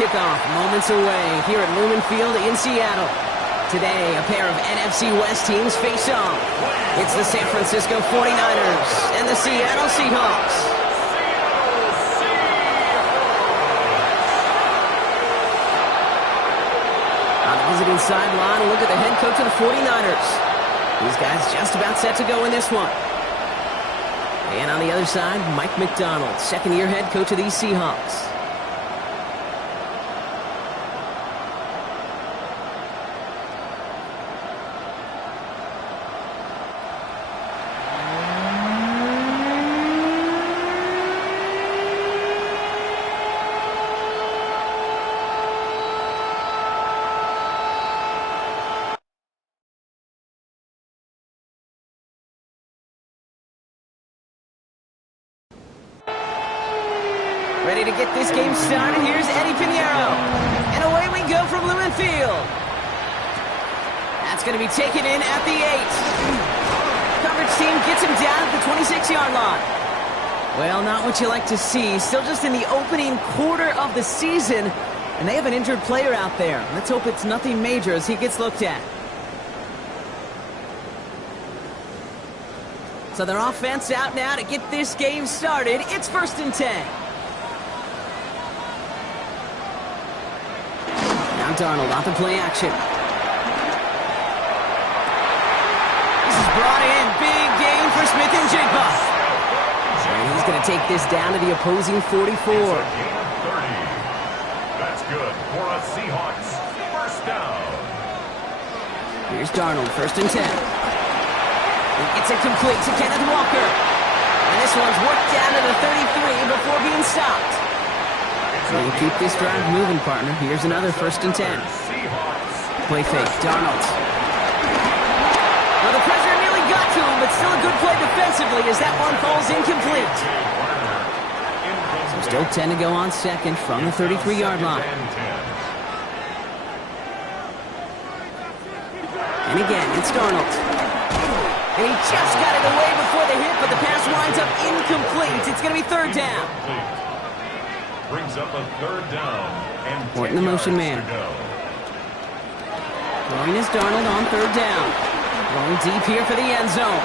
Kickoff moments away here at Lumen Field in Seattle. Today, a pair of NFC West teams face off. It's the San Francisco 49ers and the Seattle Seahawks. On the visiting sideline, look at the head coach of the 49ers. These guys just about set to go in this one. And on the other side, Mike Macdonald, second-year head coach of these Seahawks. Ready to get this game started. Here's Eddie Pinheiro. And away we go from Lumen Field. That's going to be taken in at the 8. Coverage team gets him down at the 26-yard line. Well, not what you like to see. Still just in the opening quarter of the season. And they have an injured player out there. Let's hope it's nothing major as he gets looked at. So their offense out now to get this game started. It's 1st and 10. Darnold off the play action. This is brought in. Big gain for Smith and Jigba. And he's going to take this down to the opposing 44. That's good for a Seahawks first down. Here's Darnold, 1st and 10. It's incomplete to Kenneth Walker. And this one's worked down to the 33 before being stopped. Trying to keep this drive moving, partner. Here's another 1st and 10. Play fake, Darnold. Well, the pressure nearly got to him, but still a good play defensively as that one falls incomplete. So still 10 to go on second from the 33-yard line. And again, it's Darnold. And he just got it away before the hit, but the pass winds up incomplete. It's going to be 3rd down. Brings up a 3rd down and Horton the motion man. Throwing is Darnold on 3rd down. Going deep here for the end zone.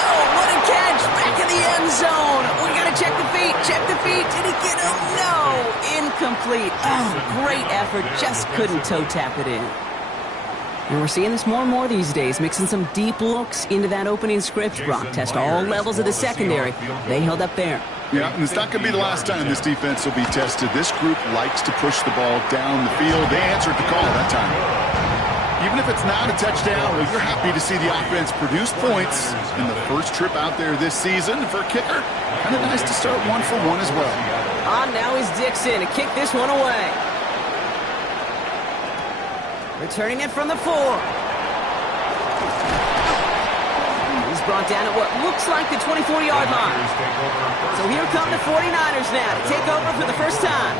Oh, what a catch! Back in the end zone. We got to check the feet. Check the feet. Did he get him? No. Incomplete. Oh, great effort. Just couldn't toe tap it in. And we're seeing this more and more these days, mixing some deep looks into that opening script. Brock test all levels of the secondary. They held up there. Yeah, and it's not going to be the last time this defense will be tested. This group likes to push the ball down the field. They answered the call that time. Even if it's not a touchdown, well, you're happy to see the offense produce points in the first trip out there this season. For a kicker, kind of nice to start 1 for 1 as well. On now is Dixon to kick this one away. Returning it from the 4. He's brought down at what looks like the 24-yard line. So here come the 49ers now to take over for the first time.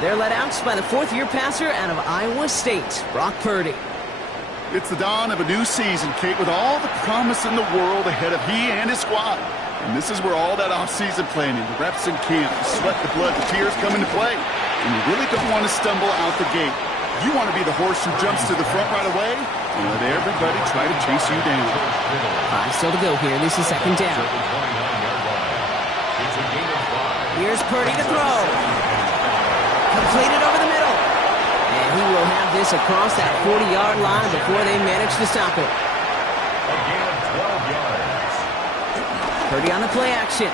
They're led out by the 4th-year passer out of Iowa State, Brock Purdy. It's the dawn of a new season, Kate, with all the promise in the world ahead of he and his squad. And this is where all that off-season planning, the reps in camp, the sweat, the blood, the tears come into play. And you really don't want to stumble out the gate. You want to be the horse who jumps to the front right away and let everybody try to chase you down. 5 still to go here. This is 2nd down. Here's Purdy to throw. Completed over the middle. And he will have this across that 40-yard line before they manage to stop it. A gain of 12 yards. Purdy on the play action.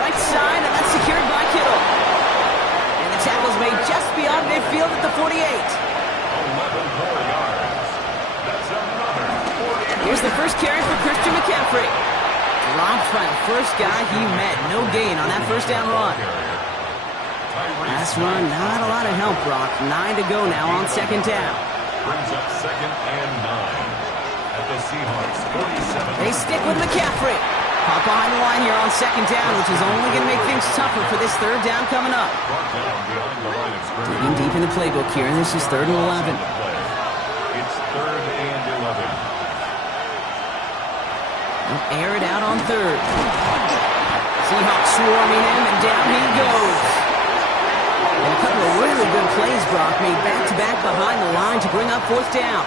Right side, and that's secured by Kittle. And the tackle's made just beyond midfield at the 48. 11 more yards. That's another 40. Here's the first carry for Christian McCaffrey. Dropped by the first guy he met. No gain on that first down run. Last run, not a lot of help, Brock. 9 to go now on 2nd down. Brings up 2nd and 9 at the Seahawks 47. They stick with McCaffrey. Pop behind the line here on 2nd down, which is only going to make things tougher for this 3rd down coming up. Digging deep in the playbook here, and this is 3rd and 11. It's 3rd and 11. They'll air it out on 3rd. Seahawks swarming him, and down he goes. Brock made back-to-back behind the line to bring up fourth down.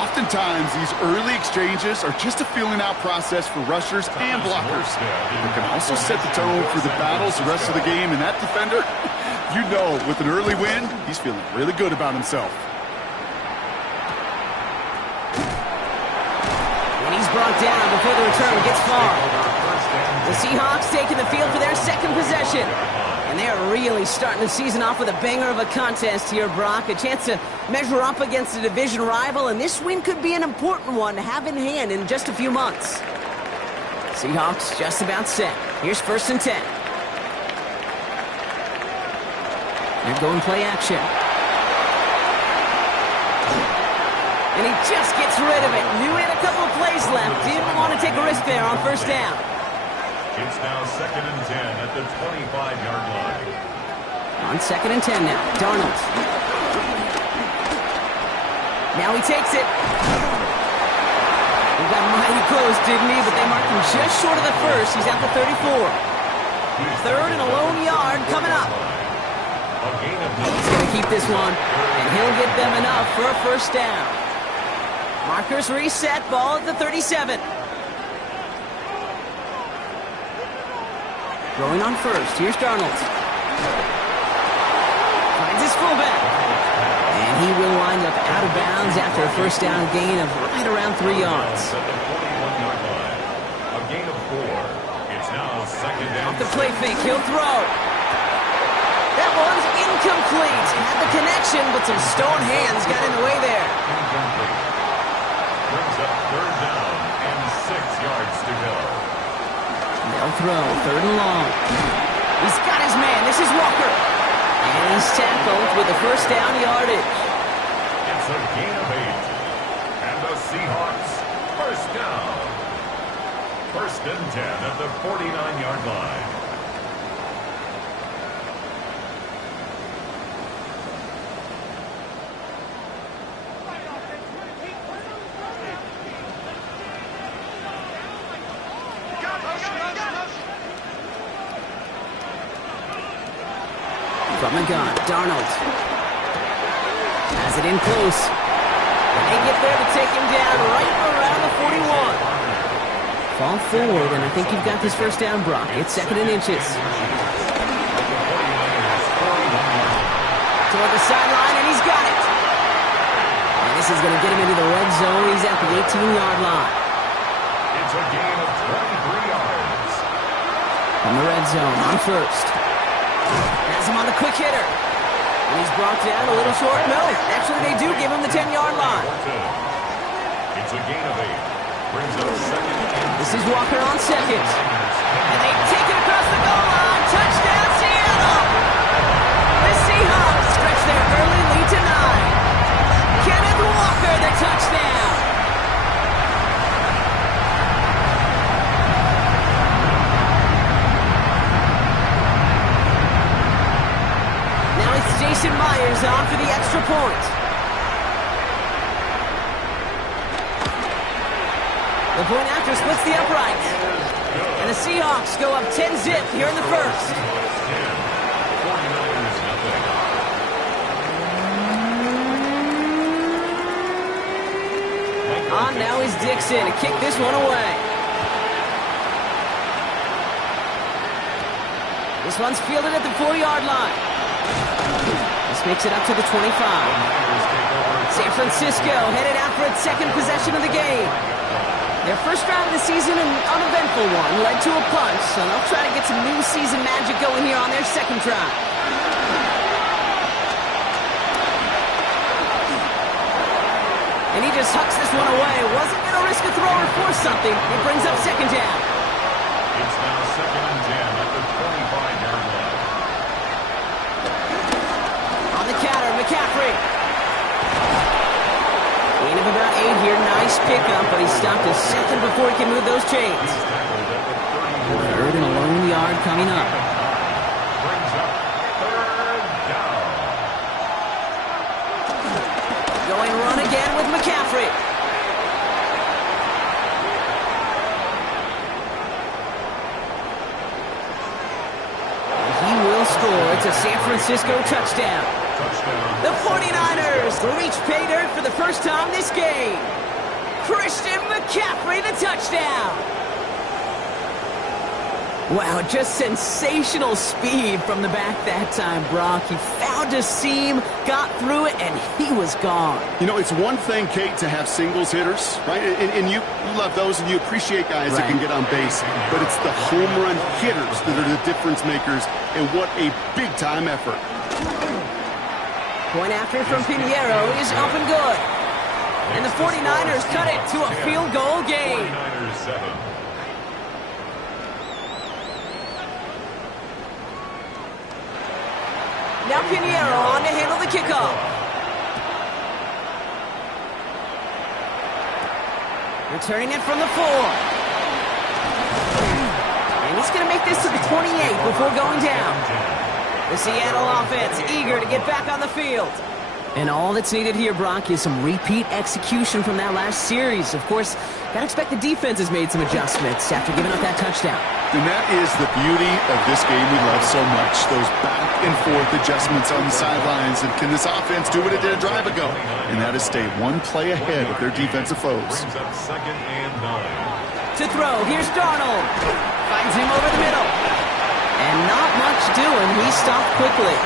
Oftentimes, these early exchanges are just a feeling-out process for rushers and blockers. They can also set the tone for the battles the rest of the game, and that defender, you know, with an early win, he's feeling really good about himself. And he's brought down before the return gets far. The Seahawks taking the field for their second possession. And they're really starting the season off with a banger of a contest here, Brock. A chance to measure up against a division rival, and this win could be an important one to have in hand in just a few months. Seahawks just about set. Here's 1st and 10. They're going play action. And he just gets rid of it. Knew he had a couple of plays left. Didn't want to take a risk there on 1st down. It's now 2nd and 10 at the 25-yard line. On 2nd and 10 now. Darnold. Now he takes it. He got mighty close, didn't he? But they marked him just short of the first. He's at the 34. 3rd and a lone yard coming up. He's going to keep this one, and he'll get them enough for a 1st down. Markers reset. Ball at the 37. Throwing on 1st. Here's Darnold. Finds his fullback. And he will wind up out of bounds after a 1st down gain of right around 3 yards. At the 41-yard line. A gain of 4. It's now 2nd and Off the play fake. He'll throw. That one's incomplete. Had the connection, but some stone hands got in the way there. incomplete. Brings up 3rd down and 6 yards to go. They'll throw, 3rd and long. He's got his man. This is Walker. And he's tackled with the 1st down yardage. It's a gain of 8. And the Seahawks, 1st down. 1st and 10 at the 49-yard line. From the gun, Darnold has it in close. And they get there to take him down right around the 41. Fall forward, and I think you've got this 1st down, Brock. It's 2nd and inches. Toward the sideline, and he's got it. And this is going to get him into the red zone. He's at the 18-yard line. It's a gain of 23 yards. From the red zone on 1st. Has him on the quick hitter. And he's brought down a little short. No, actually they do give him the 10-yard line. It's a gain of 8. Brings up 2nd and This is Walker on 2nd. And they take it across the goal line. Touchdown, Seattle! The Seahawks stretch their early lead to 9. Kenneth Walker, the touchdown. Now it's Jason Myers on for the extra point. The point after splits the uprights. And the Seahawks go up 10-zip here in the 1st. 49ers nothing. On now is Dixon to kick this one away. This one's fielded at the 4-yard line. This makes it up to the 25. San Francisco headed out for its 2nd possession of the game. Their 1st drive of the season, an uneventful one, led to a punch, so they'll try to get some new season magic going here on their 2nd drive. And he just hucks this one away. Wasn't going to risk a throw or force something. It brings up 2nd down. It's now 2nd and 10 at the 25-yard line. On the counter, McCaffrey. Gain of about 8 here. Nice pickup, but he stopped a second before he can move those chains. 3rd and a lone yard coming up. Brings up 3rd down. Going run again with McCaffrey. He will score. It's a San Francisco touchdown. The 49ers reach pay dirt for the first time this game. Christian McCaffrey, the touchdown. Wow, just sensational speed from the back that time, Brock. He found a seam, got through it, and he was gone. You know, it's one thing, Kate, to have singles hitters, right? And you love those, and you appreciate guys that can get on base. But it's the home run hitters that are the difference makers, and what a big-time effort. Point after from Pinheiro is up and good. And the 49ers cut it to a field goal game. 49ers 7. Now Pinheiro on to handle the kickoff. Returning it from the 4. And he's going to make this to the 28 before going down. The Seattle offense eager to get back on the field. And all that's needed here, Brock, is some repeat execution from that last series. Of course, gotta expect the defense has made some adjustments after giving up that touchdown. And that is the beauty of this game we love so much. Those back and forth adjustments on the sidelines. And can this offense do what it did a drive ago? And that is stay one play ahead of their defensive foes. Brings up 2nd and 9. To throw, here's Darnold. Finds him over the middle. And not much doing. He stopped quickly.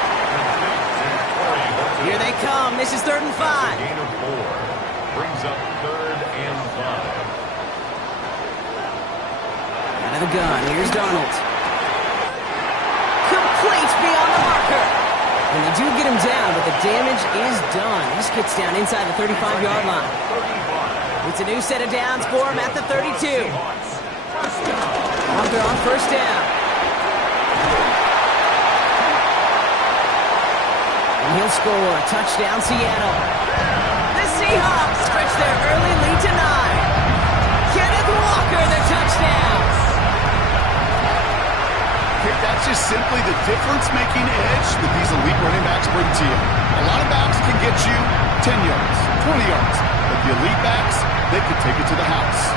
Here they come. This is 3rd and 5. Gain of 4. Brings up 3rd and 5. Out of the gun. Here's Darnold. Complete beyond the marker. And they do get him down, but the damage is done. This gets down inside the 35-yard line. It's a new set of downs for him at the 32. They're on 1st down. And he'll score. Touchdown, Seattle. The Seahawks stretch their early lead to 9. Kenneth Walker, the touchdown. Okay, that's just simply the difference-making edge that these elite running backs bring to you. A lot of backs can get you 10 yards, 20 yards. But the elite backs, they can take it to the house.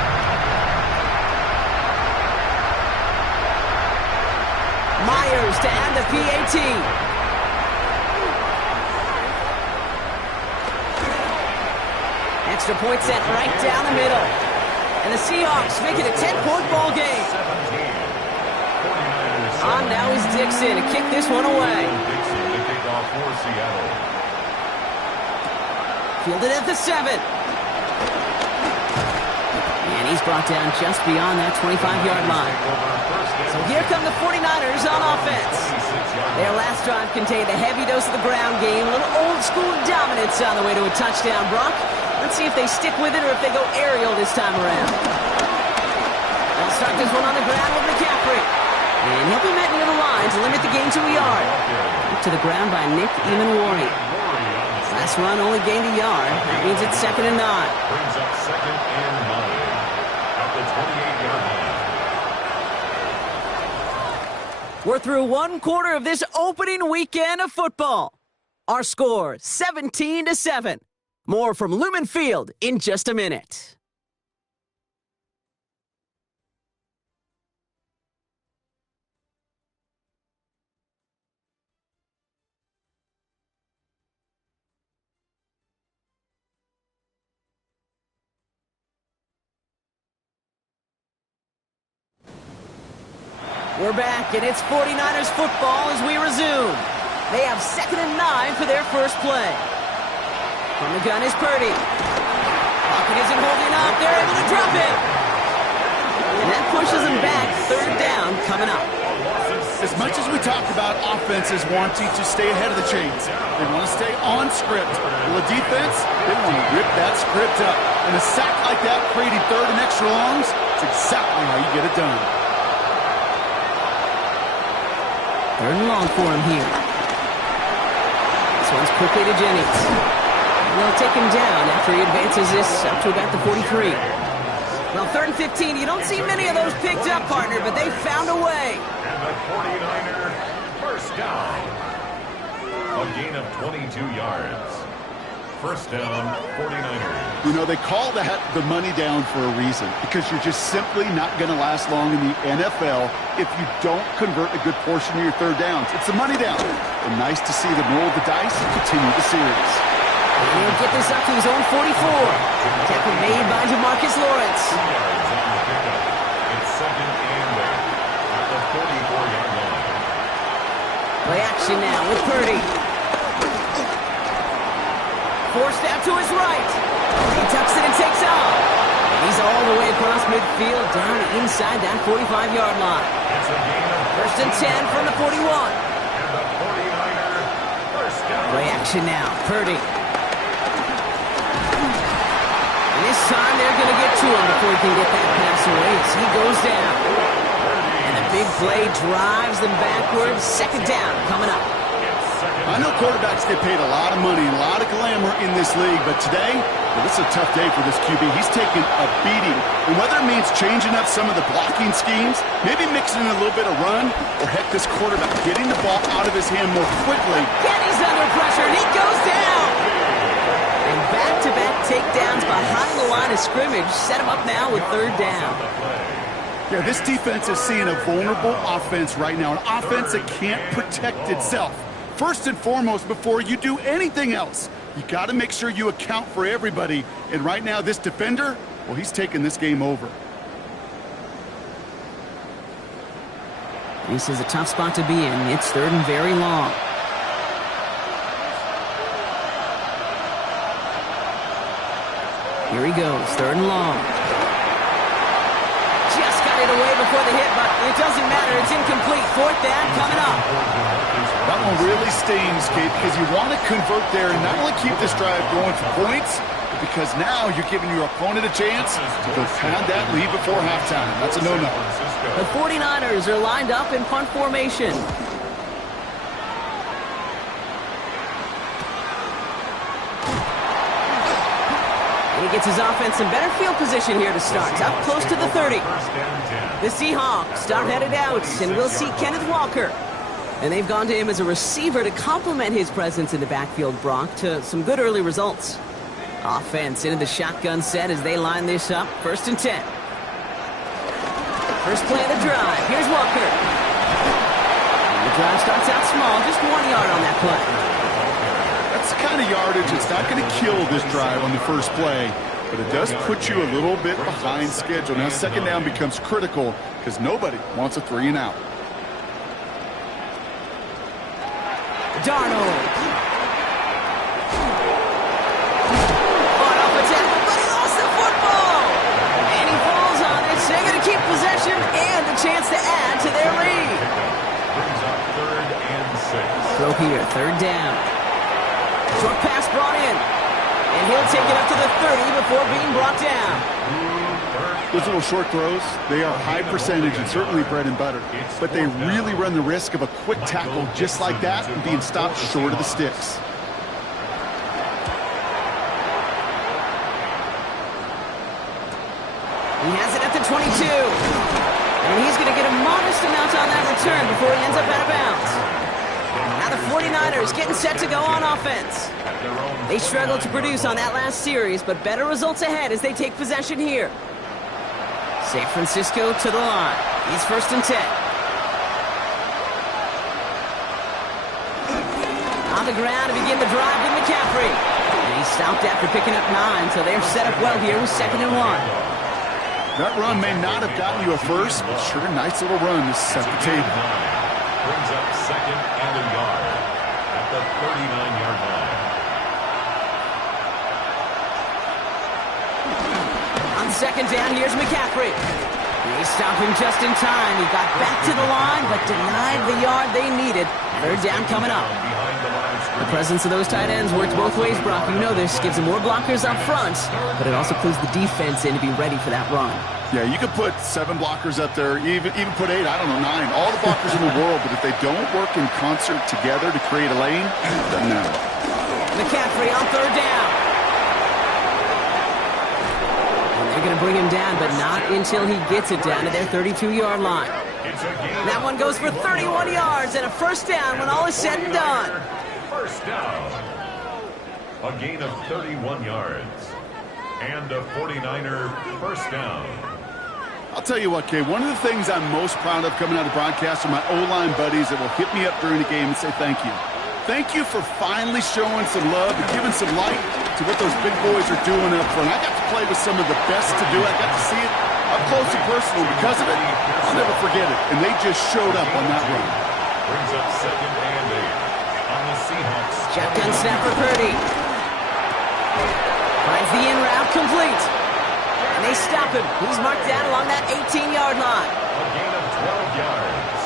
Myers to add the PAT. Extra point set right down the middle. And the Seahawks make it a 10-point ball game. On now is Dixon to kick this one away. Dixon to kick off for Seattle. Fielded at the 7. And he's brought down just beyond that 25-yard line. So here come the 49ers on offense. Their last drive contained a heavy dose of the ground game, a little old-school dominance on the way to a touchdown, Brock. Let's see if they stick with it or if they go aerial this time around. They'll start this one on the ground with McCaffrey. And he'll be met near the line to limit the gain to a yard. Up to the ground by Nick Emanwari. Last run only gained a yard. That means it's 2nd and 9. Brings up 2nd and 9 at the 28-yard line. We're through one quarter of this opening weekend of football. Our score, 17-7. More from Lumen Field in just a minute. We're back, and it's 49ers football as we resume. They have 2nd and 9 for their first play. From the gun is Purdy. Pocket isn't holding up. They're able to drop it. And that pushes them back. 3rd down coming up. As much as we talked about offenses wanting to stay ahead of the chains, they want to stay on script. Well, the defense, they want to rip that script up. And a sack like that, creating 3rd and extra longs, it's exactly how you get it done. 3rd and long for him here. This one's quickly to Jennings. And they'll take him down after he advances this up to about the 43. Well, 3rd and 15, you don't see many of those picked up, partner, but they found a way. And the 49er first down. A gain of 22 yards. First down, 49ers. You know, they call that the money down for a reason, because you're just simply not going to last long in the NFL if you don't convert a good portion of your third downs. It's the money down. And nice to see them roll the dice and continue the series. And he'll get this up to his own 44. Tackle made by Demarcus Lawrence. 2 yards on the pickup. It's second and 8 at the 44-yard line. Play action now with Purdy. Forced out to his right. He tucks it and takes off. And he's all the way across midfield, down inside that 45-yard line. It's a gain of First and 10 from the 41. and the 49er first down. Play action now. Purdy. And this time they're going to get to him before he can get that pass away as he goes down. And the big play drives them backwards. Second down coming up. I know quarterbacks get paid a lot of money, a lot of glamour in this league, but today, well, this is a tough day for this QB. He's taking a beating. And whether it means changing up some of the blocking schemes, maybe mixing in a little bit of run, or heck, this quarterback getting the ball out of his hand more quickly. Kenny's under pressure, and he goes down. And back-to-back takedowns behind the line of scrimmage set him up now with third down. Yeah, this defense is seeing a vulnerable offense right now, an offense that can't protect itself. First and foremost, before you do anything else, you got to make sure you account for everybody. And right now, this defender, well, he's taking this game over. This is a tough spot to be in. It's third and very long. Here he goes, third and long. Just got it away before the hit, but it doesn't matter. It's incomplete. Fourth down coming up. That one really stings, Kate, because you want to convert there and not only keep this drive going for points, but because now you're giving your opponent a chance to go pad that lead before halftime. That's a no-no. The 49ers are lined up in punt formation. And he gets his offense in better field position here to start. Up close to the 30. The Seahawks start headed out, and we'll see Kenneth Walker. And they've gone to him as a receiver to complement his presence in the backfield, Brock, to some good early results. Offense into the shotgun set as they line this up. First and 10. First play of the drive. Here's Walker. And the drive starts out small, just 1 yard on that play. That's the kind of yardage that's not going to kill this drive on the first play, but it does put you a little bit behind schedule. Now, second down becomes critical because nobody wants a 3 and out. Darnold. Fought off a tackle, but he lost the football. And he falls on it. So they're going to keep possession and a chance to add to their lead. Brings up third and 6. Throw here, third down. Short pass brought in. And he'll take it up to the 30 before being brought down. Those little short throws, they are high percentage and certainly bread and butter. But they really run the risk of a quick tackle just like that and being stopped short of the sticks. He has it at the 22. And he's going to get a modest amount on that return before he ends up out of bounds. Now the 49ers getting set to go on offense. They struggled to produce on that last series, but better results ahead as they take possession here. San Francisco to the line. He's first and 10. On the ground to begin the drive with McCaffrey. And he stopped after picking up 9, so they're set up well here with second and 1. That run may not have gotten you a first, but sure, nice little run to set the table. Brings up second and a yard at the 39-yard line. On second down, here's McCaffrey. They stopped him just in time. He got back to the line, but denied the yard they needed. Third down coming up. The presence of those tight ends works both ways, Brock. You know this. Gives them more blockers up front, but it also clues the defense in to be ready for that run. Yeah, you could put 7 blockers up there, even put 8, I don't know, 9. All the blockers in the world, but if they don't work in concert together to create a lane, it doesn't matter. McCaffrey on third down. They're going to bring him down, but not until he gets it down to their 32-yard line. That one goes for 31 yards and a first down when all is said and done. First down. A gain of 31 yards. And a 49er first down. I'll tell you what, Kay, one of the things I'm most proud of coming out of the broadcast are my O-line buddies that will hit me up during the game and say thank you. Thank you for finally showing some love and giving some light to what those big boys are doing up front. I got to play with some of the best to do it. I got to see it up close and personal. Because of it, I'll never forget it. And they just showed up on that run. Brings up 2nd and 8 on the Seahawks. Shotgun snap for Purdy. Finds the in route complete. And they stop him. He's marked down along that 18-yard line. A gain of 12 yards.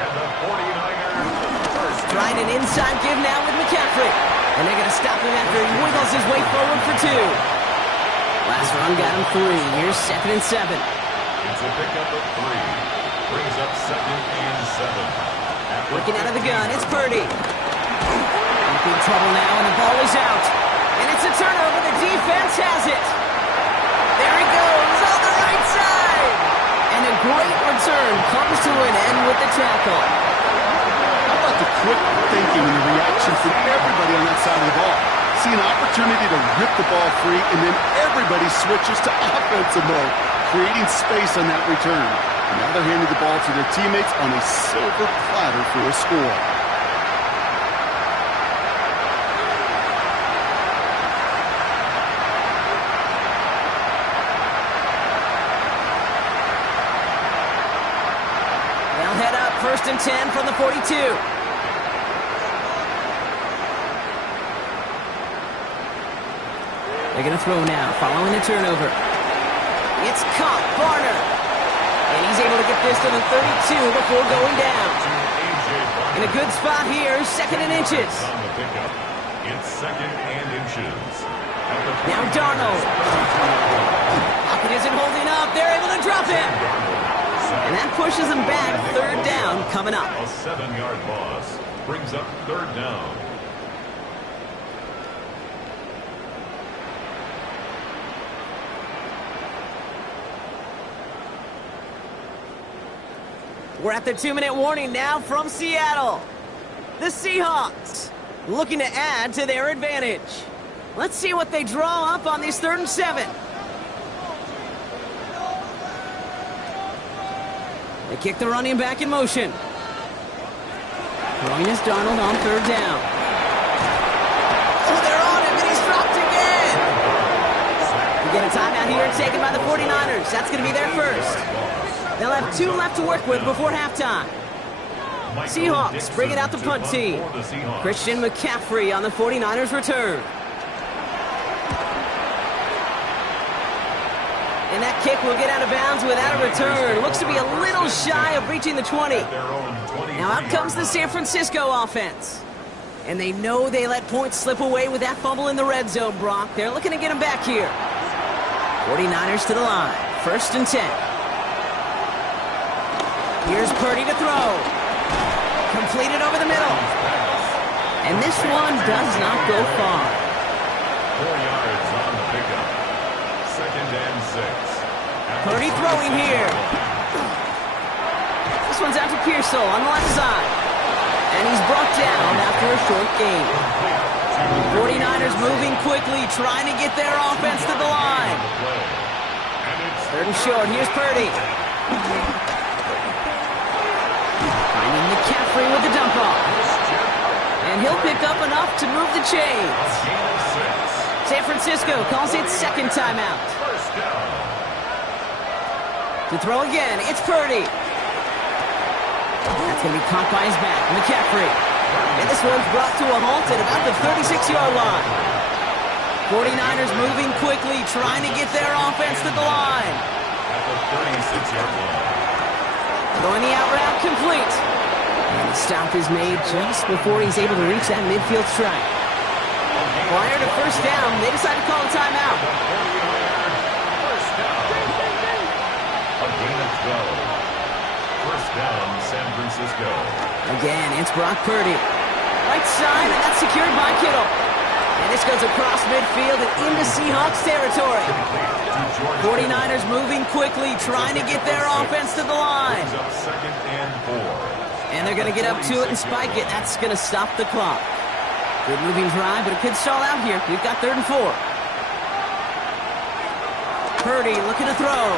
And the 49ers first. Trying an inside give now with McCaffrey. And they're going to stop him after he wiggles his way forward for 2. Last run got him 3. Here's 2nd and 7. It's a pickup of 3. Brings up 2nd and 7. Looking out of the gun, it's Purdy. In big trouble now, and the ball is out. And it's a turnover. The defense has it. There he goes on the right side. And a great return comes to an end with the tackle. How about the quick thinking and the reaction from everybody on that side of the ball? See an opportunity to rip the ball free, and then everybody switches to offensive mode, creating space on that return. And now they're handing the ball to their teammates on a silver platter for a score. They'll head up 1st and 10 from the 42. They're going to throw now, following the turnover. It's caught, Barner. And he's able to get this to the 32 before going down. In a good spot here, 2nd and inches. On the pickup. It's 2nd and inches. Now Darnold. Pocket isn't holding up. They're able to drop him. And that pushes them back. 3rd down coming up. A 7-yard loss brings up 3rd down. We're at the 2-minute warning now from Seattle. The Seahawks looking to add to their advantage. Let's see what they draw up on this 3rd and 7. They kick the running back in motion. Throwing is Darnold on 3rd down. Oh, they're on him, and he's dropped again. We get a timeout here taken by the 49ers. That's going to be their first. They'll have 2 left to work with before halftime. Seahawks bringing out the punt team. Christian McCaffrey on the 49ers return. And that kick will get out of bounds without a return. Looks to be a little shy of reaching the 20. Now out comes the San Francisco offense. And they know they let points slip away with that fumble in the red zone, Brock. They're looking to get him back here. 49ers to the line. 1st and 10. Here's Purdy to throw. Completed over the middle. And this one does not go far. 4 yards on the pickup. 2nd and 6. Purdy throwing here. This one's out to Pearsall on the left side. And he's brought down after a short gain. 49ers moving quickly, trying to get their offense to the line. 3rd and short. Here's Purdy. Finding McCaffrey with the dump off. And he'll pick up enough to move the chains. San Francisco calls it 2nd timeout. To throw again, it's Purdy. That's going to be caught by his back, McCaffrey. And this one's brought to a halt at about the 36-yard line. 49ers moving quickly, trying to get their offense to the line. At the 36-yard line. Throwing the out route complete. And the stop is made just before he's able to reach that midfield strike. Prior to 1st down, they decide to call a timeout. First down. A gain of 12. 1st down, San Francisco. Again, it's Brock Purdy. Right side, and that's secured by Kittle. And this goes across midfield and into Seahawks territory. 49ers moving quickly, trying to get their offense to the line. Up 2nd and 4. And they're going to get up to it and spike it. That's going to stop the clock. Good moving drive, but it could stall out here. We've got 3rd and 4. Purdy looking to throw.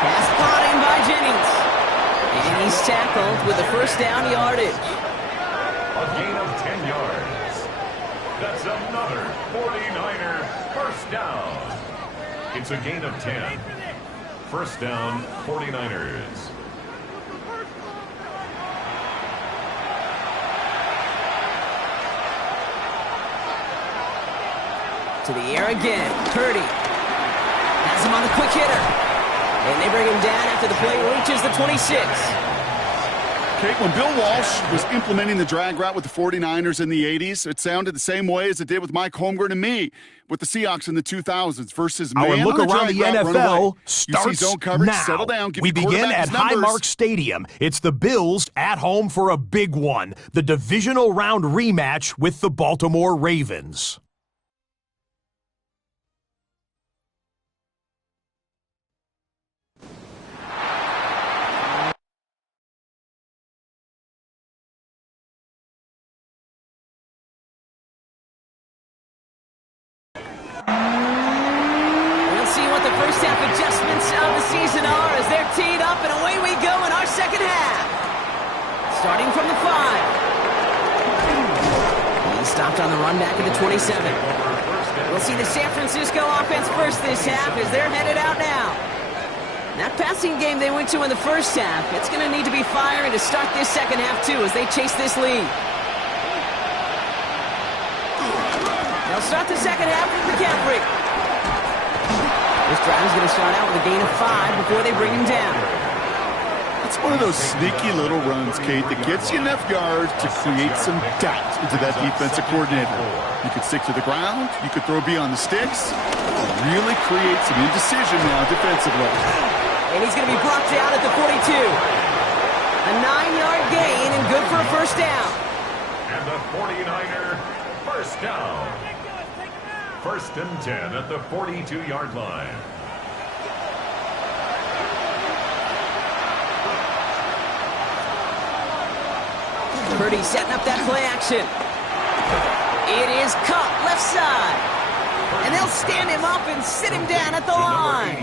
Pass caught in by Jennings. And he's tackled with the first down yardage. A gain of 10 yards. That's another 49er first down. It's a gain of 10. First down, 49ers. To the air again. Purdy has him on the quick hitter. And they bring him down after the play reaches the 26. Kate, when Bill Walsh was implementing the drag route with the 49ers in the 80s, it sounded the same way as it did with Mike Holmgren and me with the Seahawks in the 2000s versus man Our look on the around the drag route, NFL you see zone coverage, now. settle down, give we your begin quarterback at his numbers. Highmark Stadium. It's the Bills at home for a big one, the divisional round rematch with the Baltimore Ravens. We'll see what the first half adjustments of the season are as they're teed up, and away we go in our second half. Starting from the 5. He stopped on the run back at the 27. We'll see the San Francisco offense first this half as they're headed out now. That passing game they went to in the first half, it's going to need to be firing to start this second half too as they chase this lead. They'll start the second half with McCaffrey. This drive is going to start out with a gain of 5 before they bring him down. It's one of those sneaky little runs, Kate, that gets you enough yards to create some doubt into that defensive coordinator. You could stick to the ground, you could throw beyond the sticks, really create some indecision now defensively. And he's going to be brought down at the 42. A 9-yard gain and good for a first down. And the 49er first down. First and 10 at the 42-yard line. Purdy setting up that play action. It is caught left side. And they'll stand him up and sit him down at the line.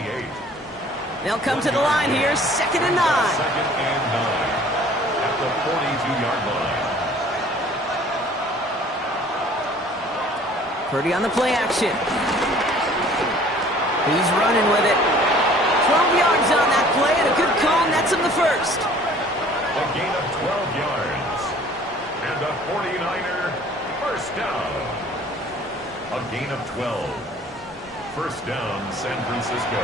They'll come to the line here, 2nd and 9. Second and 9 at the 42-yard line. Purdy on the play action. He's running with it. 12 yards on that play and a good call nets him the first. A gain of 12 yards. And a 49er first down. A gain of 12. First down, San Francisco.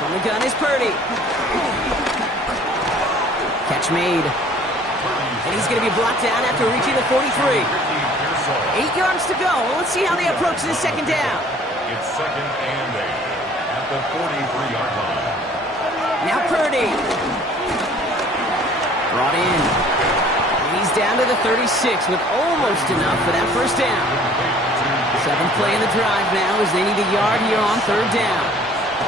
On the gun is Purdy. Catch made. And he's going to be blocked down after reaching the 43. 8 yards to go. Let's see how they approach this second down. It's second and 8 at the 43-yard line. Now Purdy. Brought in. And he's down to the 36 with almost enough for that first down. 7th play in the drive now as they need a yard here on 3rd down.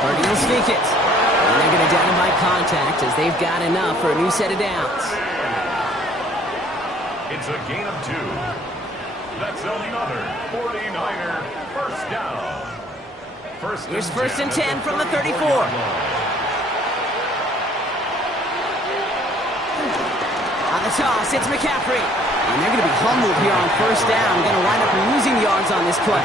Purdy will sneak it. And they're going to down him by contact as they've got enough for a new set of downs. It's a gain of 2. That's another 49er first down. Here's first and 10 from the 34. On the toss, it's McCaffrey. And they're going to be humbled here on first down. Going to wind up losing yards on this play.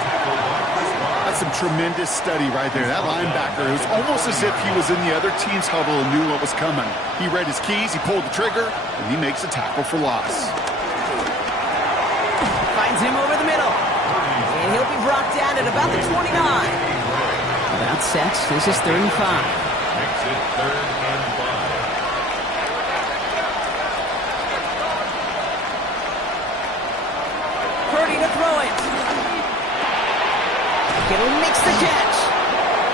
That's some tremendous study right there. That linebacker, it was almost as if he was in the other team's huddle and knew what was coming. He read his keys, he pulled the trigger, and he makes a tackle for loss. Finds him over the middle. And he'll be brought down at about the 29. About set. This is 3rd and 5. Makes it 3rd and 5. Purdy to throw it. Kittle makes the catch.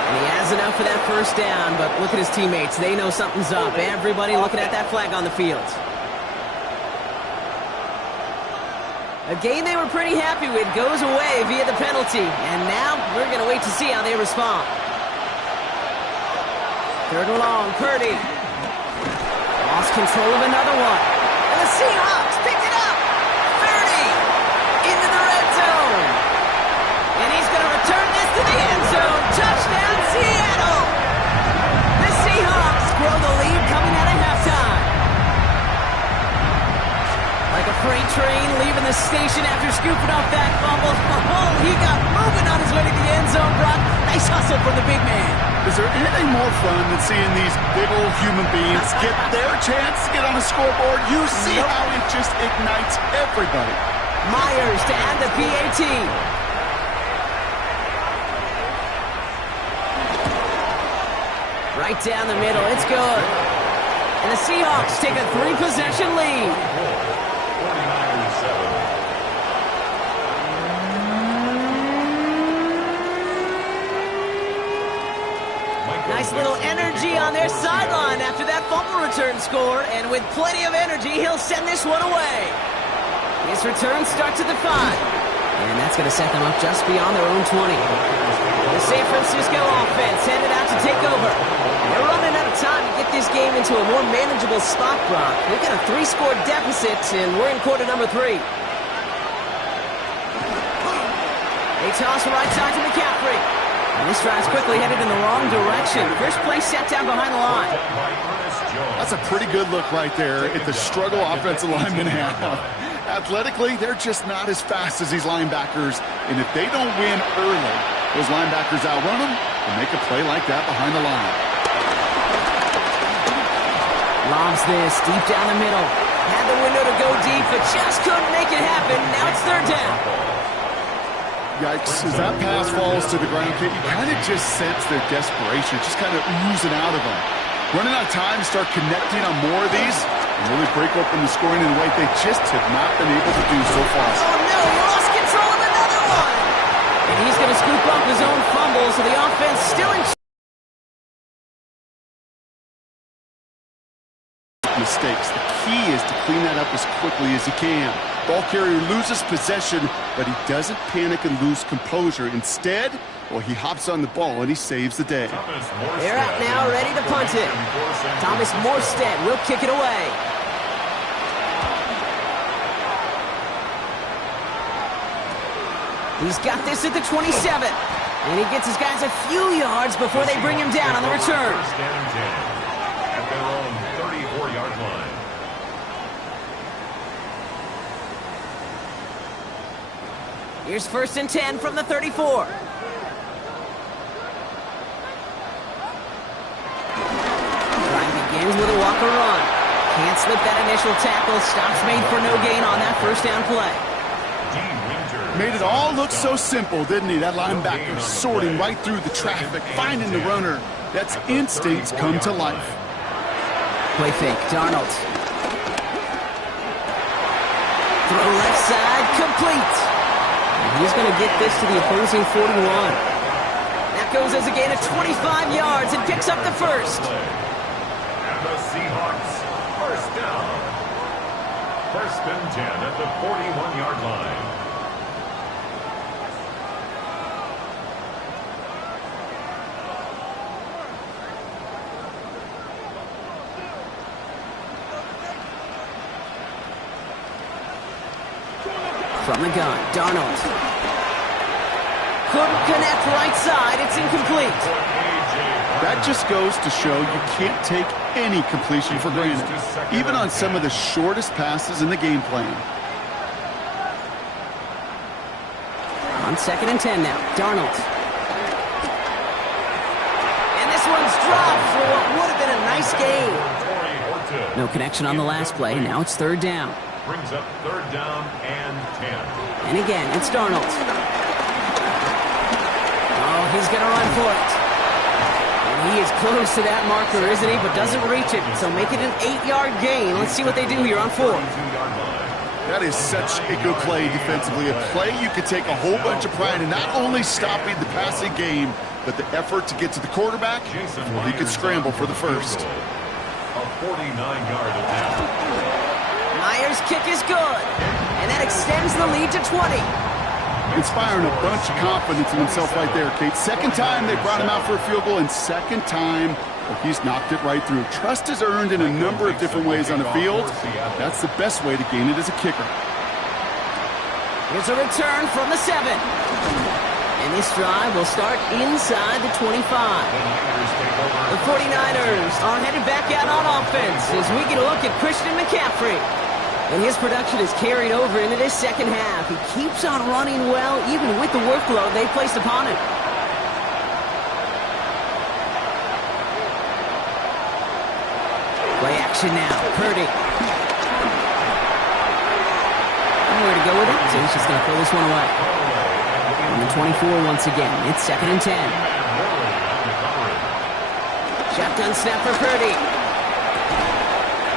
And he has enough for that first down, but look at his teammates. They know something's up. Everybody looking at that flag on the field. A game they were pretty happy with goes away via the penalty. And now we're going to wait to see how they respond. 3rd and long, Purdy. Lost control of another one. And the Seahawks pick it up. 30 into the red zone. And he's going to return this to the end zone. Touchdown, Seattle. The Seahawks grow the lead coming out of halftime. Like a freight train leaving the station after scooping up that fumble. Oh, he got moving on his way to the end zone, Brock. Nice hustle from the big man. Is there anything more fun than seeing these big old human beings get their chance to get on the scoreboard? You see how it just ignites everybody. Myers to add the PAT. Right down the middle. It's good. And the Seahawks take a 3-possession lead. 49-7. Nice little energy on their sideline after that fumble return score. And with plenty of energy, he'll send this one away. His return starts at the 5. And that's going to set them up just beyond their own 20. The San Francisco offense headed out to take over. They're running out of time to get this game into a more manageable spot, Brock. They've got a 3-score deficit, and we're in quarter number 3. They toss right side to McCaffrey. And this drive's quickly headed in the wrong direction. First play set down behind the line. That's a pretty good look right there at the struggle offensive linemen have. Athletically, they're just not as fast as these linebackers. And if they don't win early, those linebackers outrun them and make a play like that behind the line. Lobs this deep down the middle. Had the window to go deep, but just couldn't make it happen. Now it's third down. Yikes, as that pass falls to the ground, you kind of just sense their desperation, just kind of oozing out of them. Running out of time to start connecting on more of these and really break open the scoring in a way they just have not been able to do so far. Oh no, he lost control of another one. And he's going to scoop up his own fumble, so the offense still in mistakes. The key is to clean that up as quickly as he can. Ball carrier loses possession, but he doesn't panic and lose composure. Instead, well, he hops on the ball and he saves the day. They're out now, ready to punt it. Thomas Morstead will kick it away. He's got this at the 27. And he gets his guys a few yards before they bring him down on the return. First down and 10 at their own 34-yard line. Here's first and 10 from the 34. Drive begins with a walker run. Can't slip that initial tackle. Stops made for no gain on that first down play. Made it all look so simple, didn't he? That linebacker sorting right through the traffic, finding the runner. That's instincts come to life. Play fake, Darnold. Throw left side, complete. He's going to get this to the opposing 41. That goes as a gain of 25 yards and picks up the first. And the Seahawks, first down. First and 10 at the 41-yard line. From the gun, Darnold. Couldn't connect right side. It's incomplete. That just goes to show you can't take any completion for granted, even on some of the shortest passes in the game plan. On second and 10 now, Darnold. And this one's dropped for what would have been a nice gain. No connection on the last play. Now it's third down. Brings up third down and 10. And again, it's Darnold. Oh, he's going to run for it. And he is close to that marker, isn't he? But doesn't reach it. So make it an 8-yard gain. Let's see what they do here on fourth. That is such a good play defensively. A play you could take a whole bunch of pride in not only stopping the passing game, but the effort to get to the quarterback before he could scramble for the first. A 49-yard attempt. Myers' kick is good, and that extends the lead to 20. Inspiring a bunch of confidence in himself right there, Kate. Second time they brought him out for a field goal, and second time Well, he's knocked it right through. Trust is earned in a number of different ways on the field. That's the best way to gain it as a kicker. Here's a return from the 7. And this drive will start inside the 25. The 49ers are headed back out on offense as we get a look at Christian McCaffrey. And his production is carried over into this second half. He keeps on running well, even with the workload they placed upon him. Play action now. Purdy. Nowhere to go with it, so he's just going to throw this one away. On the 24 once again. It's 2nd and 10. Shotgun snap for Purdy.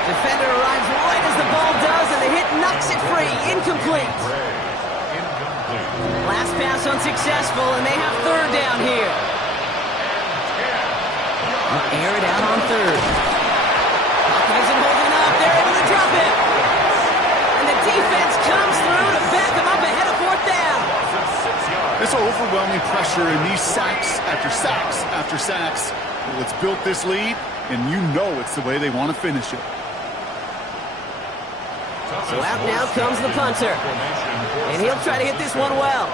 Defender arrives right as the ball does, and the hit knocks it free. Incomplete. Last pass unsuccessful, and they have 3rd down here. They'll air it out on 3rd. Hopkins isn't holding up. They're able to drop it. And the defense comes through to back them up ahead of 4th down. This overwhelming pressure in these sacks after sacks after sacks. Well, it's built this lead, and you know it's the way they want to finish it. So out now comes the punter. And he'll try to hit this one well.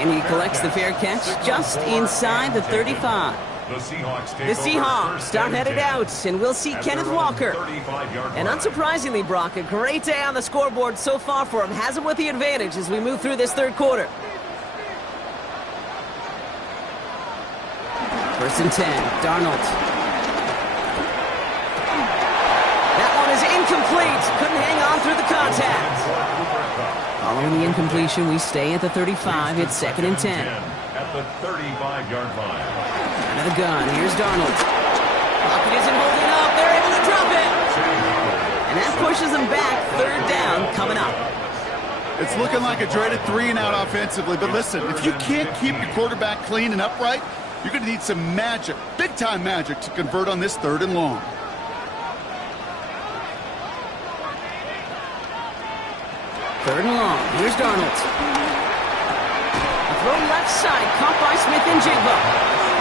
And he collects the fair catch just inside the 35. The Seahawks are headed out, and we'll see Kenneth Walker. And unsurprisingly, Brock, a great day on the scoreboard so far for him. Has him with the advantage as we move through this 3rd quarter. 1st and 10, Darnold. That one is incomplete. Couldn't hang on through the contact. Following the incompletion, we stay at the 35. It's 2nd and 10. At the 35-yard line. Out of the gun, here's Darnold. Pocket isn't holding up. They're able to drop it. And that pushes them back. 3rd down coming up. It's looking like a dreaded 3-and-out offensively, but listen, if you can't keep your quarterback clean and upright, you're going to need some magic, big-time magic, to convert on this 3rd and long. Third and long. Here's Darnold. A throw left side, caught by Smith and Jigba.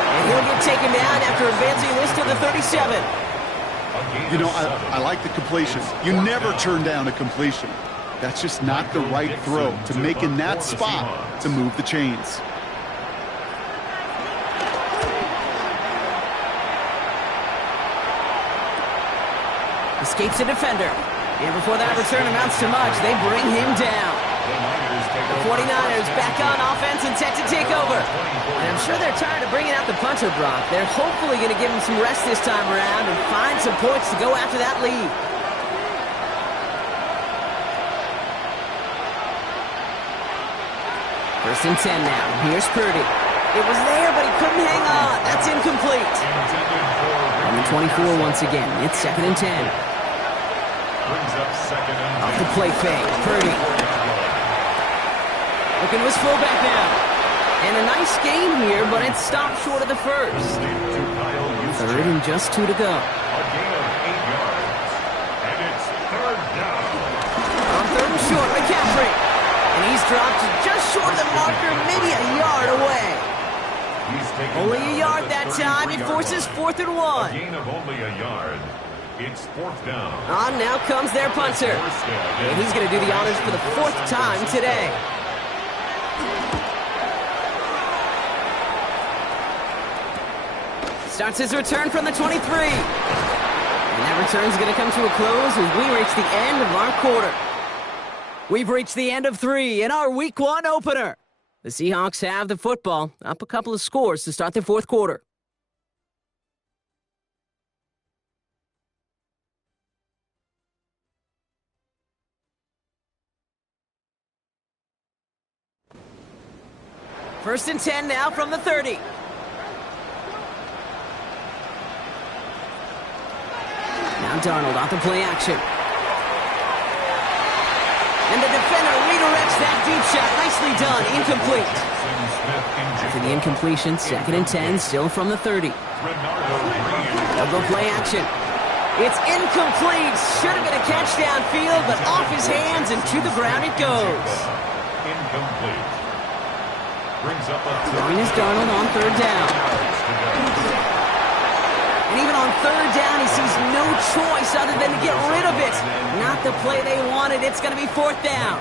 And he'll get taken down after advancing this to the 37. You know, I like the completion. You never turn down a completion. That's just not the right throw to make in that spot to move the chains. Escapes a defender. And before that return amounts to much, they bring him down. The 49ers back on offense and set to take over. And I'm sure they're tired of bringing out the punter, Brock. They're hopefully going to give him some rest this time around and find some points to go after that lead. First and 10 now. Here's Purdy. It was there, but he couldn't hang on. That's incomplete. On the 24 once again. It's 2nd and 10. Off the play fake. Purdy. Looking to his fullback now. And a nice gain here, but it stopped short of the 1st. 3rd and just 2 to go. A gain of 8 yards. And it's 3rd down. On 3rd and short, McCaffrey. And he's dropped just short of the marker, maybe a yard away. Only a yard that time. It forces 4th and 1. A gain of only a yard. It's 4th down. On now comes their punter. And he's going to do the honors for the 4th time today. Starts his return from the 23. And that return's going to come to a close as we reach the end of our quarter. We've reached the end of 3 in our Week 1 opener. The Seahawks have the football, up a couple of scores to start the 4th quarter. First and 10 now from the 30. Now Darnold off the play action. And the defender redirects that deep shot. Nicely done. Incomplete. After the incompletion, 2nd and 10, still from the 30. They'll go play action. It's incomplete. Should have been a catch downfield, but off his hands and to the ground it goes. Incomplete. Brings up a Throwing is Darnold on third down. And even on third down, he sees no choice other than to get rid of it. Not the play they wanted. It's going to be fourth down.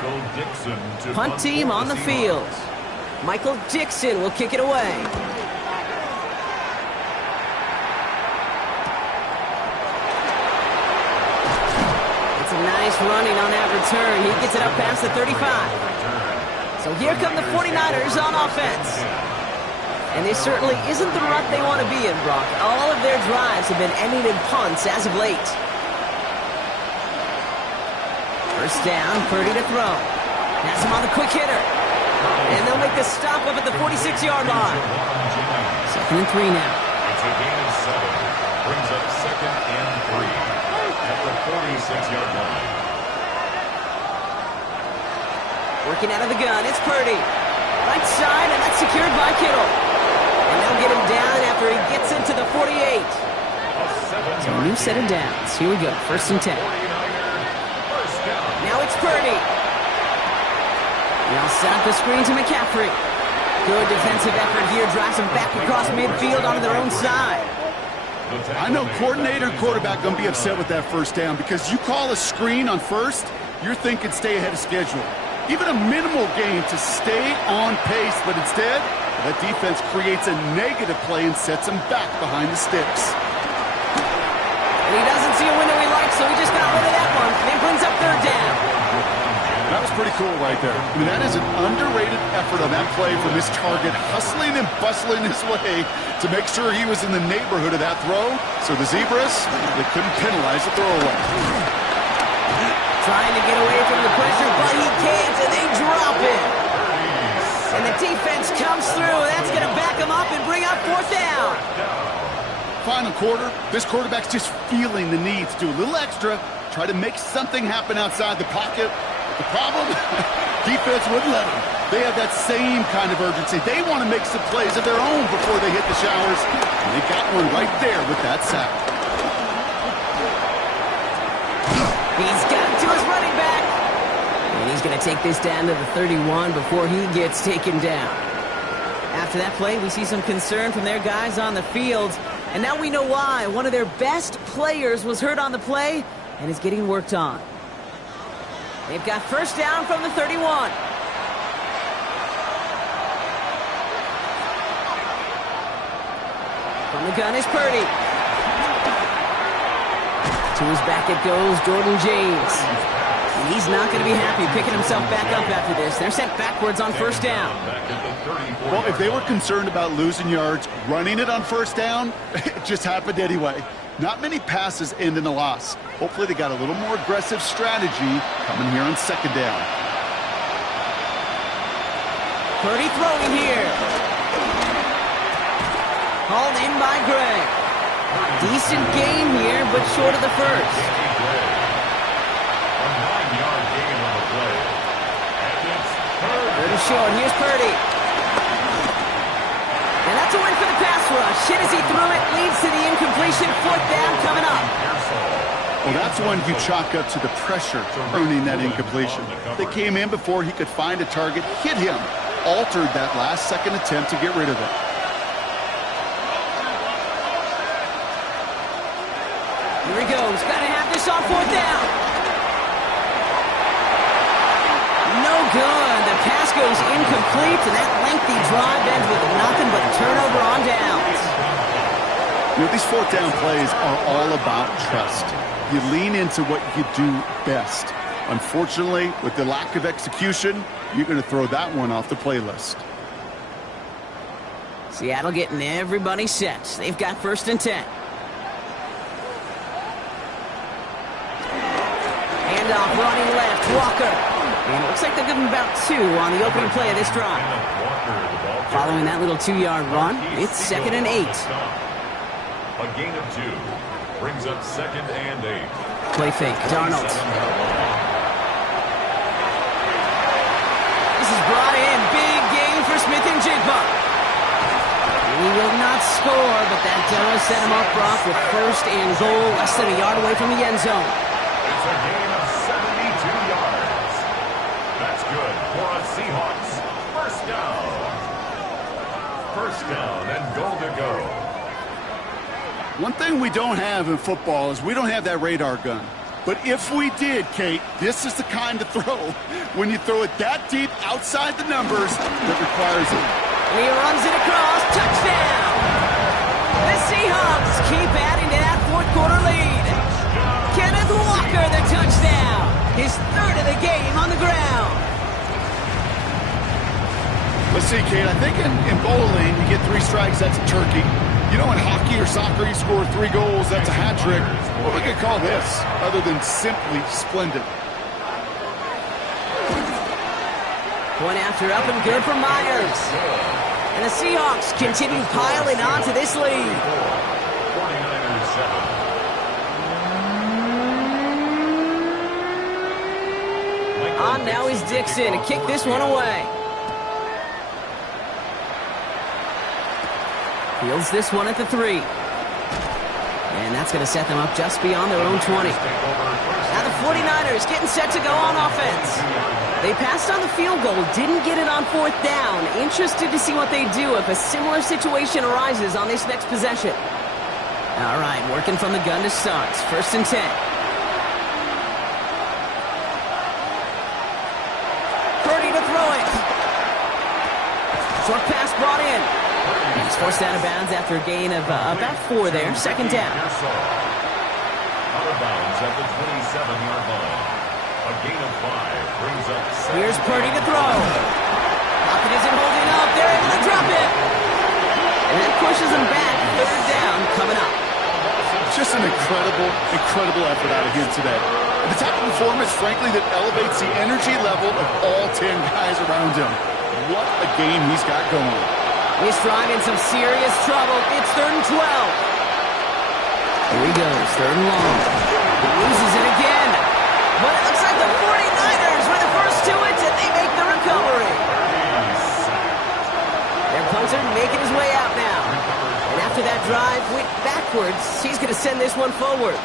Punt team on the field. Michael Dixon will kick it away. It's a nice running on that return. He gets it up past the 35. So here come the 49ers on offense. And this certainly isn't the rut they want to be in, Brock. All of their drives have been ending in punts as of late. First down, Purdy to throw. Pass him on the quick hitter. And they'll make the stop up at the 46-yard line. 2nd and 3 now. It's a gain of 7. Brings up 2nd and 3 at the 46-yard line. Working out of the gun, it's Purdy. Right side, and that's secured by Kittle. And they'll get him down after he gets into the 48. So a new set of downs. Here we go, 1st and 10. Now it's Purdy. They'll set up the screen to McCaffrey. Good defensive effort here. Drives him back across midfield onto their own side. I know coordinator quarterback going to be upset with that first down because you call a screen on first, you're thinking stay ahead of schedule. Even a minimal gain to stay on pace, but instead, that defense creates a negative play and sets him back behind the sticks. And he doesn't see a window he likes, so he just got rid of that one. And it brings up third down. That was pretty cool right there. I mean, that is an underrated effort on that play from his target, hustling and bustling his way to make sure he was in the neighborhood of that throw. So the Zebras, they couldn't penalize the throwaway. Trying to get away from the pressure, but he can't, and they drop it. And the defense comes through. That's going to back him up and bring up fourth down. Final quarter, this quarterback's just feeling the need to do a little extra, try to make something happen outside the pocket. The problem, defense wouldn't let them. They have that same kind of urgency. They want to make some plays of their own before they hit the showers. And they got one right there with that sack. He's got it to his running back. And he's going to take this down to the 31 before he gets taken down. After that play, we see some concern from their guys on the field. And now we know why. One of their best players was hurt on the play and is getting worked on. They've got first down from the 31. From the gun is Purdy. To his back it goes, Jordan James. And he's not going to be happy picking himself back up after this. They're sent backwards on first down. Well, if they were concerned about losing yards, running it on first down, it just happened anyway. Not many passes end in a loss. Hopefully they got a little more aggressive strategy coming here on second down. Purdy throwing here. Hauled in by Gray. Decent gain here, but short of the first. A 9-yard gain on the play. And it's Third and short. Here's Purdy. And that's a win for the pass rush. Hit as he threw it, leads to the incompletion. Fourth down coming up. Well, that's one you chalk up to the pressure earning that incompletion. They came in before he could find a target, hit him, altered that last-second attempt to get rid of it. Here he goes. Got to have this on fourth down. No good. The pass goes incomplete, and that lengthy drive ends with nothing but turnover on downs. You know, these fourth down plays are all about trust. You lean into what you do best. Unfortunately, with the lack of execution, you're going to throw that one off the playlist. Seattle getting everybody set. They've got first and 10. Handoff running left, Walker. And it looks like they'll give him about 2 on the opening play of this drive. Following that little 2-yard run, it's 2nd and 8. a gain of 2. Brings up 2nd and 8. Play fake, Darnold. This is brought in. Big game for Smith-Njigba. He will not score, but that does set him up, Brock, with first and goal, less than a yard away from the end zone. It's a gain of 72 yards. That's good for a Seahawks first down. first down and goal to go. One thing we don't have in football is we don't have that radar gun. But if we did, Kate, this is the kind of throw when you throw it that deep outside the numbers that requires it. And he runs it across. Touchdown! The Seahawks keep adding to that fourth quarter lead. Kenneth Walker, the touchdown. His third of the game on the ground. Let's see, Kate, I think in bowling, you get 3 strikes, that's a turkey. You know, in hockey or soccer, you score 3 goals, that's a hat trick. What we could call this, other than simply splendid? Point after up and good for Myers. And the Seahawks continue piling on to this lead. 49ers 7. On now is Dixon to kick this one away. Fields this one at the 3. And that's going to set them up just beyond their own 20. Now the 49ers getting set to go on offense. They passed on the field goal, didn't get it on 4th down. Interested to see what they do if a similar situation arises on this next possession. All right, working from the gun to start. 1st and 10. Purdy to throw it. Short pass brought in. He's forced out of bounds after a gain of about 4 there. 2nd down. Out of bounds at the 27-yard line. A gain of 5 brings up 7. Here's Purdy to throw. Pocket isn't holding up. They're able to drop it. And that pushes him back. 3rd down coming up. Just an incredible effort out of him today. The type of performance, frankly, that elevates the energy level of all 10 guys around him. What a game he's got going. He's trying in some serious trouble. It's 3rd and 12. Here he goes, 3rd and long. He loses it again. But it looks like the 49ers were the first to it, and they make the recovery. Their punter making his way out now. And after that drive went backwards, he's going to send this one forward.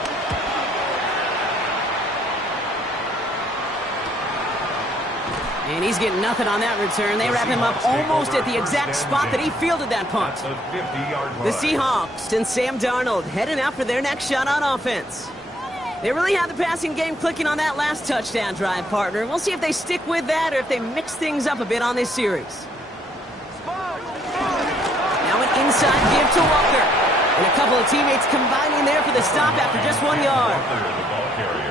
And he's getting nothing on that return. They wrap him up almost at the exact spot that he fielded that punt. The Seahawks and Sam Darnold heading out for their next shot on offense. They really had the passing game clicking on that last touchdown drive, partner. We'll see if they stick with that or if they mix things up a bit on this series. Now an inside give to Walker. And a couple of teammates combining there for the stop after just 1 yard.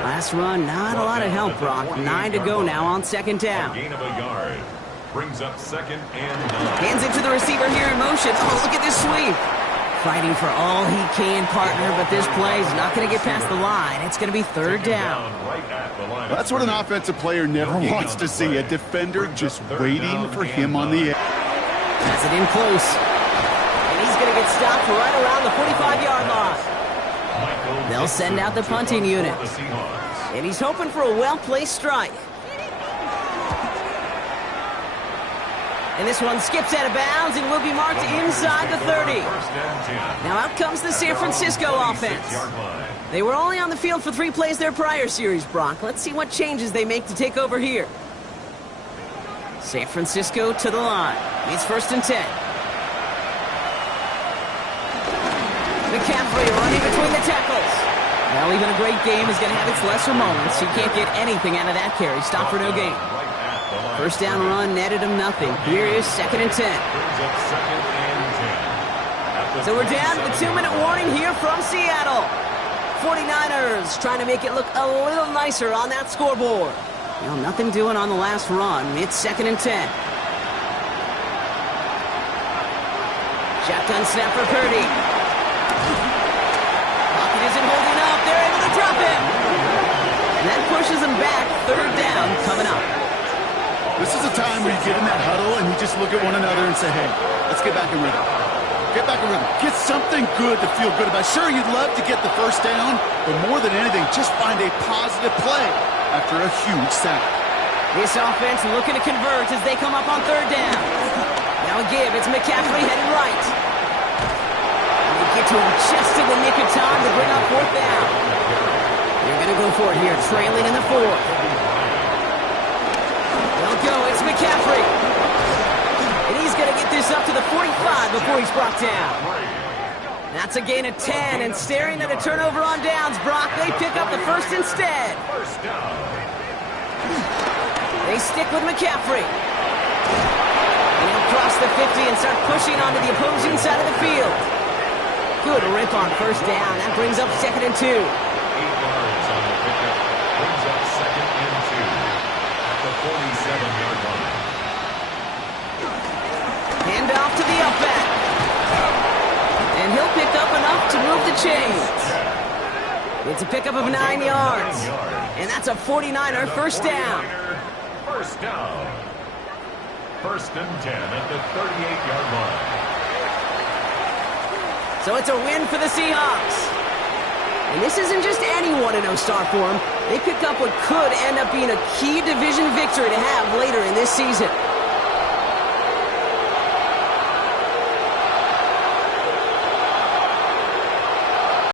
Last run, not a lot of help, Brock. 9 to go now on 2nd down. Gain of a yard. Brings up 2nd and 9. Hands it to the receiver here in motion. Oh, look at this sweep. Fighting for all he can, partner, but this play is not going to get past the line. It's going to be 3rd down. That's what an offensive player never wants to see. A defender just waiting for him on the edge. Has it in close. And he's going to get stopped right around the 45-yard line. They'll send out the punting unit. And he's hoping for a well-placed strike. And this one skips out of bounds and will be marked inside the 30. Now out comes the San Francisco offense. They were only on the field for 3 plays their prior series, Brock. Let's see what changes they make to take over here. San Francisco to the line. It's 1st and 10. McCaffrey running between the tackles. Well, even a great game is going to have its lesser moments. You can't get anything out of that carry. Stop for no gain. 1st down run netted him nothing. Here is 2nd and 10. So we're down to the 2-minute warning here from Seattle. 49ers trying to make it look a little nicer on that scoreboard. Well, nothing doing on the last run. It's 2nd and 10. Shotgun snap for Purdy. Pocket isn't holding up. They're able to drop him. And that pushes him back. 3rd down coming up. This is a time where you get in that huddle and you just look at one another and say, hey, let's get back in rhythm. Get back in rhythm. Get something good to feel good about. Sure, you'd love to get the 1st down, but more than anything, just find a positive play after a huge sack. This offense looking to convert as they come up on 3rd down. Now a give. It's McCaffrey heading right. And they get to him just in the nick of time to bring up 4th down. They're going to go for it here, trailing in the 4th. They'll go. It's McCaffrey. And he He's going to get this up to the 45 before he's brought down. That's a gain of 10, and staring at a turnover on downs, Brock, they pick up the first instead. First down. They stick with McCaffrey. And he'll cross the 50 and start pushing onto the opposing side of the field. Good rip on first down. That brings up 2nd and 2. 8 yards on the pickup. Brings up 2nd and 2 at the 47-yard line. Hand off to the upback. And he'll pick up enough to move the chains. It's a pickup of 9 yards. And that's a 49er first down. First down. 1st and 10 at the 38-yard line. So it's a win for the Seahawks. And this isn't just any 1-0 start for them. They pick up what could end up being a key division victory to have later in this season.